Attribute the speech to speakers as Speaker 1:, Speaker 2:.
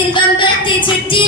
Speaker 1: ലോകത്തിൽ വമ്പത്തി ചുറ്റി